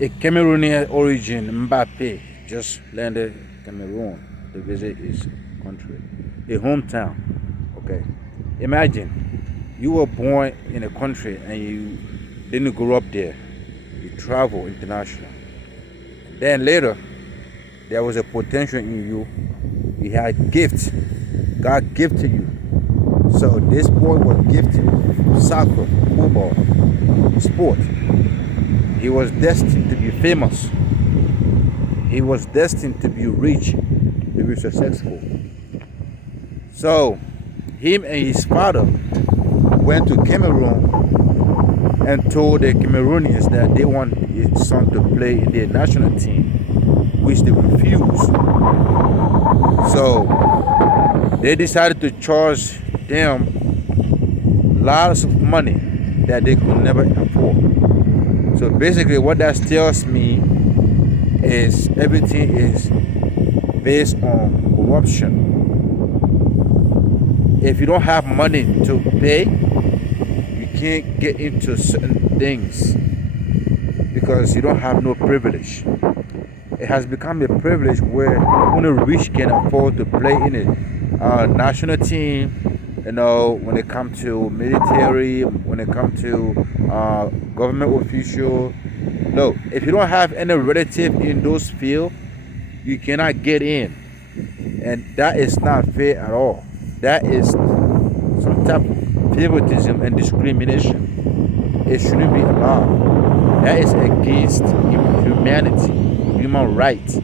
A Cameroonian origin, Mbappe just landed Cameroon to visit his country, a hometown. Okay, imagine you were born in a country and you didn't grow up there. You travel international. Then later, there was a potential in you. You had gifts. God gifted you. So this boy was gifted soccer, football, sport. He was destined to be famous. He was destined to be rich, to be successful. So him and his father went to Cameroon and told the Cameroonians that they want his son to play in their national team, which they refused. So they decided to charge them lots of money that they could never afford. So basically, what that tells me is everything is based on corruption. If you don't have money to pay, you can't get into certain things because you don't have no privilege. It has become a privilege where only rich can afford to play in a national team. You know, when it comes to military, when it comes to government official. No, if you don't have any relative in those fields, you cannot get in, and that is not fair at all. That is some type of favoritism and discrimination. It shouldn't be allowed. That is against humanity, human rights.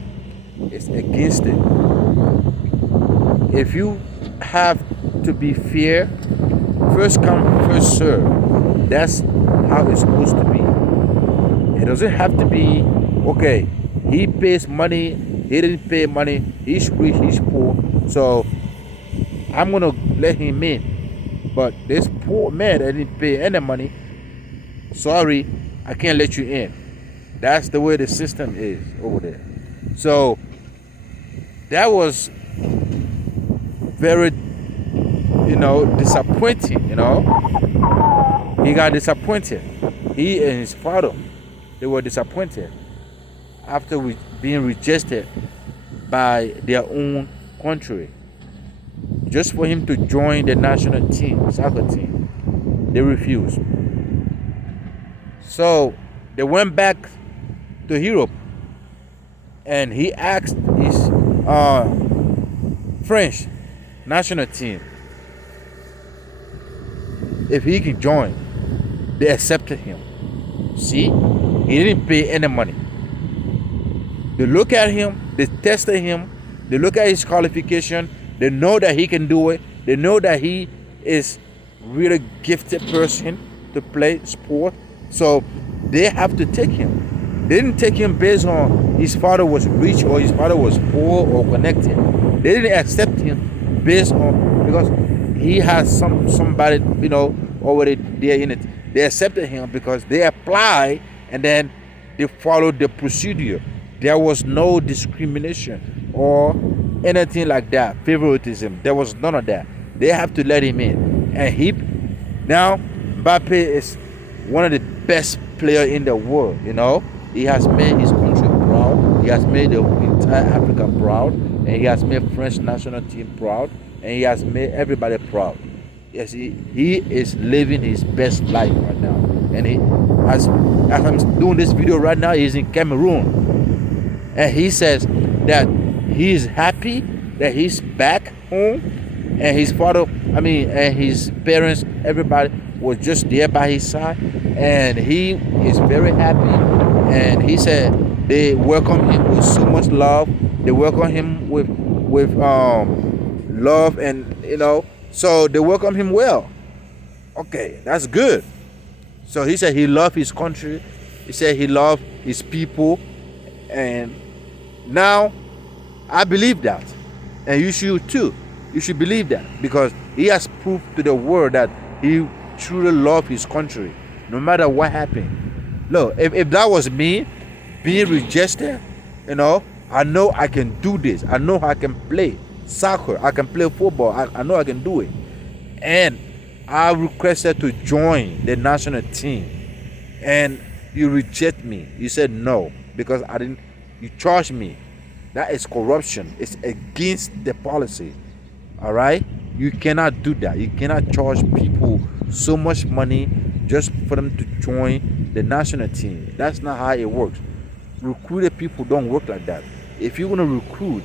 It's against it. If you have to be fair, first come, first serve. That's how it's supposed to be. It doesn't have to be, okay, he pays money, he didn't pay money, he's rich, he's poor, so I'm gonna let him in. But this poor man that didn't pay any money, sorry, I can't let you in. That's the way the system is over there. So that was very, disappointing, He got disappointed. He and his father, they were disappointed after being rejected by their own country. Just for him to join the national team, soccer team, they refused. So they went back to Europe and he asked his French national team if he could join. They accepted him. See, he didn't pay any money. They look at him, they tested him, they look at his qualification, they know that he can do it, they know that he is really gifted person to play sport, so they have to take him. They didn't take him based on his father was rich or his father was poor or connected. They didn't accept him based on because he has somebody already there in it. They accepted him because they applied and then they followed the procedure. There was no discrimination or anything like that, favoritism. There was none of that. They have to let him in. And now Mbappe is one of the best players in the world, He has made his country proud. He has made the entire Africa proud. And he has made French national team proud. And he has made everybody proud. Yes, he is living his best life right now. And as I'm doing this video right now, he's in Cameroon. And he says that he is happy that he's back home. And his father, and his parents, everybody was just there by his side. And he is very happy. And he said they welcome him with so much love. They welcome him with love and so they welcome him well. Okay, that's good. So he said he loved his country. He said he loved his people. And now I believe that. And you should too. You should believe that because he has proved to the world that he truly loved his country no matter what happened. Look, if that was me being rejected, I know I can do this. I know I can play soccer. I can play football. I know I can do it. And I requested to join the national team. And You reject me. You said no because I didn't. You charge me. That is corruption. It's against the policy. All right. You cannot do that. You cannot charge people so much money just for them to join the national team. That's not how it works. Recruited people don't work like that. If you're gonna recruit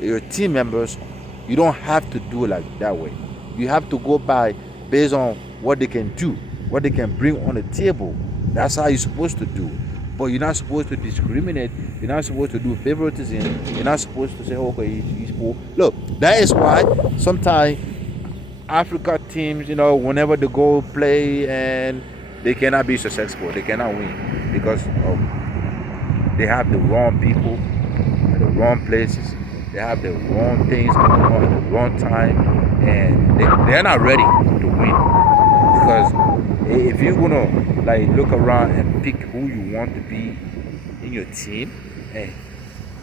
your team members, you don't have to do it like that way. You have to go by based on what they can do, what they can bring on the table. That's how you're supposed to do it. But you're not supposed to discriminate. You're not supposed to do favoritism. You're not supposed to say, okay, he's poor. Look, that is why sometimes Africa teams, whenever they go play and they cannot be successful, they cannot win because of they have the wrong people at the wrong places. They have the wrong things going on at the wrong time, and they're not ready to win. Because if you're gonna look around and pick who you want to be in your team, and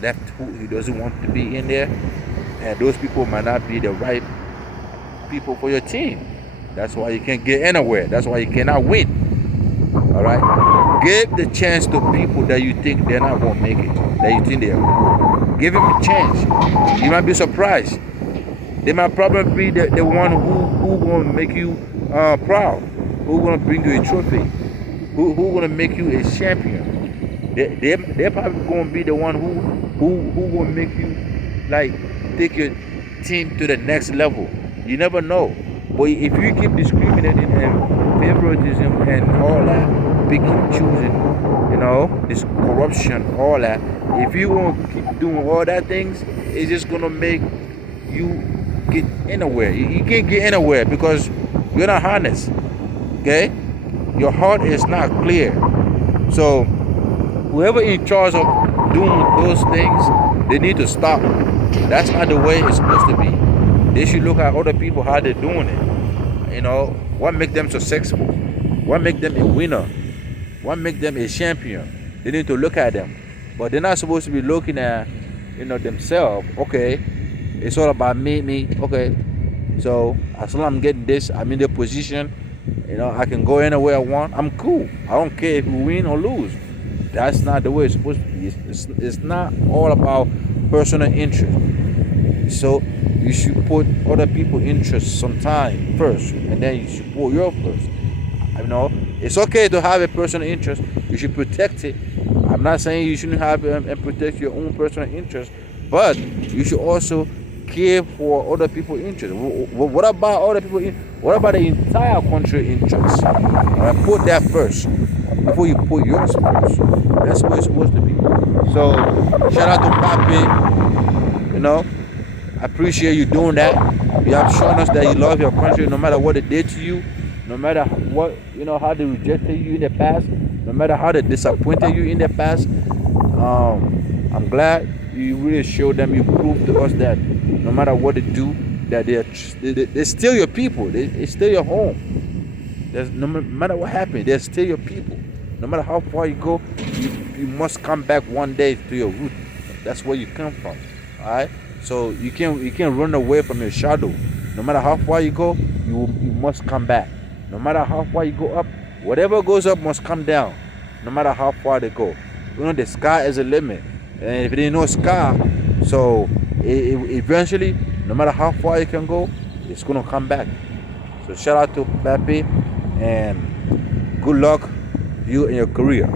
left who doesn't want to be in there, and those people might not be the right people for your team. That's why you can't get anywhere. That's why you cannot win. All right, give the chance to people that you think they're not gonna make it, that you think they're cool. Give them a chance. You might be surprised. They might probably be the one who gonna make you proud, who gonna bring you a trophy, who gonna make you a champion. They're probably gonna be the one who gonna make you take your team to the next level. You never know. But if you keep discriminating and favoritism and all that, picking, choosing, this corruption, all that, if you won't keep doing all that things, it's just gonna make you get anywhere. You can't get anywhere because you're not honest. Okay? Your heart is not clear. So whoever in charge of doing those things, they need to stop. That's not the way it's supposed to be. They should look at other people, how they're doing it. What makes them successful? What makes them a winner? What makes them a champion? They need to look at them. But they're not supposed to be looking at, themselves. Okay, it's all about me. Okay, so as long as I'm getting this, I'm in the position, I can go anywhere I want. I'm cool. I don't care if we win or lose. That's not the way it's supposed to be. It's not all about personal interest. So you should put other people's interests sometime first, and then you should put your first. It's okay to have a personal interest. You should protect it. I'm not saying you shouldn't have and protect your own personal interest, but you should also care for other people's interests. What about other people? What about the entire country interests? Put that first before you put yours first. That's what it's supposed to be. So shout out to Papi. I appreciate you doing that. You have shown us that you love your country no matter what it did to you, no matter what, how they rejected you in the past, no matter how they disappointed you in the past. I'm glad you really showed them, you proved to us that no matter what they do, that they're still your people. They're still your home. No matter what happens, they're still your people. No matter how far you go, you must come back one day to your root. That's where you come from. All right. So you can't run away from your shadow. No matter how far you go, you must come back. No matter how far you go up, whatever goes up must come down. No matter how far they go, the sky is a limit. And if there ain't no sky, so eventually, no matter how far you can go, it's gonna come back. So shout out to Papi and good luck you in your career.